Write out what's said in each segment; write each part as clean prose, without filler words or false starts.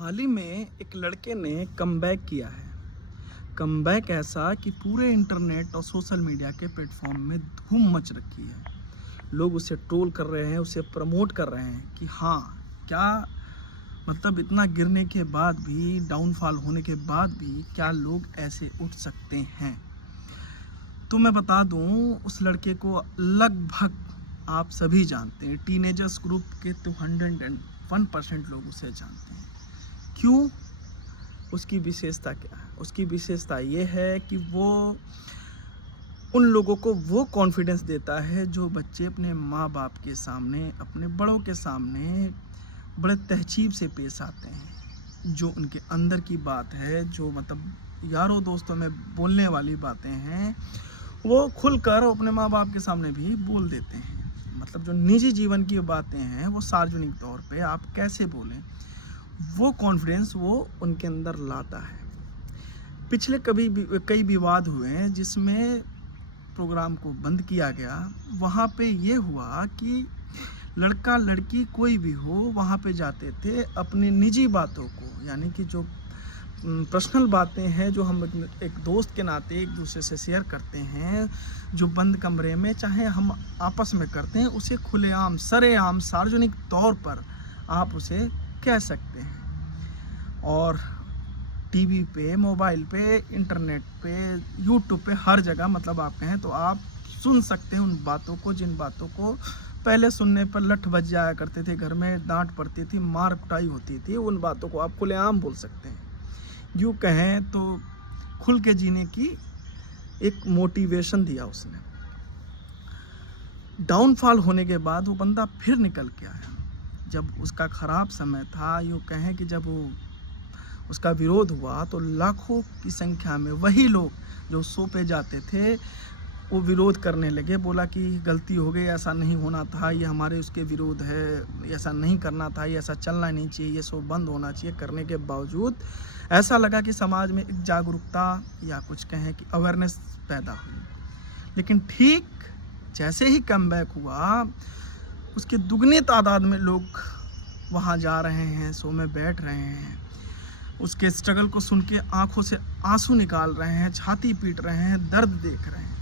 हाल ही में एक लड़के ने कमबैक किया है। कमबैक ऐसा कि पूरे इंटरनेट और सोशल मीडिया के प्लेटफॉर्म में धूम मच रखी है। लोग उसे ट्रोल कर रहे हैं, उसे प्रमोट कर रहे हैं कि हाँ, क्या मतलब इतना गिरने के बाद भी, डाउनफॉल होने के बाद भी क्या लोग ऐसे उठ सकते हैं। तो मैं बता दूं, उस लड़के को लगभग आप सभी जानते हैं। टीनेजर्स ग्रुप के 201% लोग उसे जानते हैं। क्यों? उसकी विशेषता क्या है? उसकी विशेषता ये है कि वो उन लोगों को वो कॉन्फिडेंस देता है जो बच्चे अपने माँ बाप के सामने, अपने बड़ों के सामने बड़े तहजीब से पेश आते हैं। जो उनके अंदर की बात है, जो मतलब यारों दोस्तों में बोलने वाली बातें हैं, वो खुलकर अपने माँ बाप के सामने भी बोल देते हैं। मतलब जो निजी जीवन की बातें हैं, वो सार्वजनिक तौर पे आप कैसे बोलें, वो कॉन्फिडेंस वो उनके अंदर लाता है। पिछले कई विवाद हुए हैं जिसमें प्रोग्राम को बंद किया गया। वहाँ पे ये हुआ कि लड़का लड़की कोई भी हो, वहाँ पे जाते थे अपनी निजी बातों को, यानी कि जो पर्सनल बातें हैं, जो हम एक दोस्त के नाते एक दूसरे से शेयर करते हैं, जो बंद कमरे में चाहे हम आपस में करते हैं, उसे खुलेआम, सरेआम, सार्वजनिक तौर पर आप उसे कह सकते हैं। और टीवी पे, मोबाइल पे, इंटरनेट पे, यूट्यूब पे, हर जगह मतलब आप कहें तो आप सुन सकते हैं उन बातों को, जिन बातों को पहले सुनने पर लठ बज जाया करते थे, घर में डांट पड़ती थी, मार कुटाई होती थी। उन बातों को आप खुलेआम बोल सकते हैं। यूँ कहें तो खुल के जीने की एक मोटिवेशन दिया उसने। डाउनफॉल होने के बाद वो बंदा फिर निकल के आया। जब उसका ख़राब समय था, यूँ कहें कि जब वो उसका विरोध हुआ, तो लाखों की संख्या में वही लोग जो शो पे जाते थे, वो विरोध करने लगे। बोला कि गलती हो गई, ऐसा नहीं होना था, ये हमारे उसके विरोध है, ऐसा नहीं करना था, ये ऐसा चलना नहीं चाहिए, ये शो बंद होना चाहिए। करने के बावजूद ऐसा लगा कि समाज में एक जागरूकता या कुछ कहें कि अवेयरनेस पैदा हुई। लेकिन ठीक जैसे ही कमबैक हुआ, उसके दुगनी तादाद में लोग वहाँ जा रहे हैं, शो में बैठ रहे हैं, उसके स्ट्रगल को सुन के आंखों से आंसू निकाल रहे हैं, छाती पीट रहे हैं, दर्द देख रहे हैं।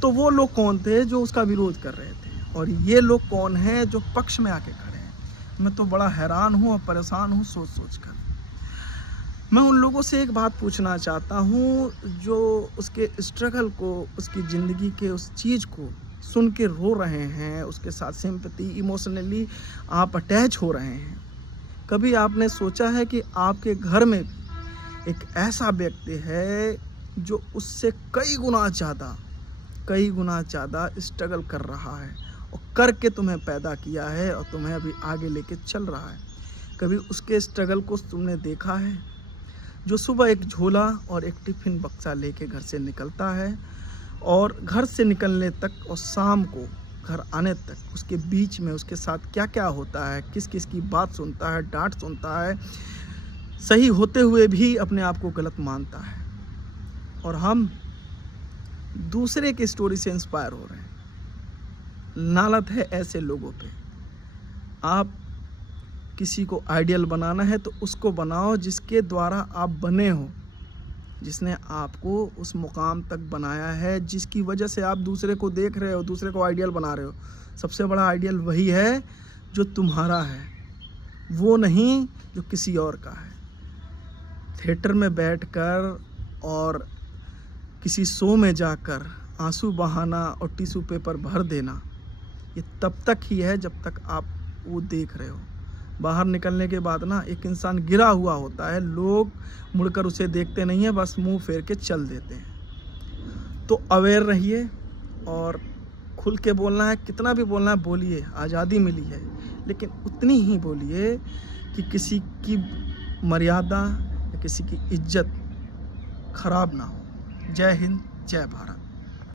तो वो लोग कौन थे जो उसका विरोध कर रहे थे, और ये लोग कौन हैं जो पक्ष में आके खड़े हैं? मैं तो बड़ा हैरान हूँ और परेशान हूँ सोच कर। मैं उन लोगों से एक बात पूछना चाहता हूँ जो उसके स्ट्रगल को, उसकी ज़िंदगी के उस चीज़ को सुन के रो रहे हैं, उसके साथ सिंपैथी, इमोशनली आप अटैच हो रहे हैं। कभी आपने सोचा है कि आपके घर में भी एक ऐसा व्यक्ति है जो उससे कई गुना ज़्यादा स्ट्रगल कर रहा है, और करके तुम्हें पैदा किया है और तुम्हें अभी आगे लेके चल रहा है? कभी उसके स्ट्रगल को तुमने देखा है? जो सुबह एक झोला और एक टिफ़िन बक्सा लेके घर से निकलता है, और घर से निकलने तक और शाम को घर आने तक उसके बीच में उसके साथ क्या क्या होता है, किस किस की बात सुनता है, डांट सुनता है, सही होते हुए भी अपने आप को गलत मानता है। और हम दूसरे की स्टोरी से इंस्पायर हो रहे हैं। लानत है ऐसे लोगों पे। आप किसी को आइडियल बनाना है तो उसको बनाओ जिसके द्वारा आप बने हो, जिसने आपको उस मुकाम तक बनाया है, जिसकी वजह से आप दूसरे को देख रहे हो, दूसरे को आइडियल बना रहे हो। सबसे बड़ा आइडियल वही है जो तुम्हारा है, वो नहीं जो किसी और का है। थिएटर में बैठकर और किसी शो में जाकर आंसू बहाना और टिश्यू पेपर भर देना, ये तब तक ही है जब तक आप वो देख रहे हो। बाहर निकलने के बाद ना एक इंसान गिरा हुआ होता है, लोग मुड़कर उसे देखते नहीं है, बस मुंह फेर के चल देते हैं। तो अवेयर रहिए और खुल के बोलना है, कितना भी बोलना है बोलिए, आज़ादी मिली है, लेकिन उतनी ही बोलिए कि किसी की मर्यादा या किसी की इज्जत खराब ना हो। जय हिंद, जय भारत।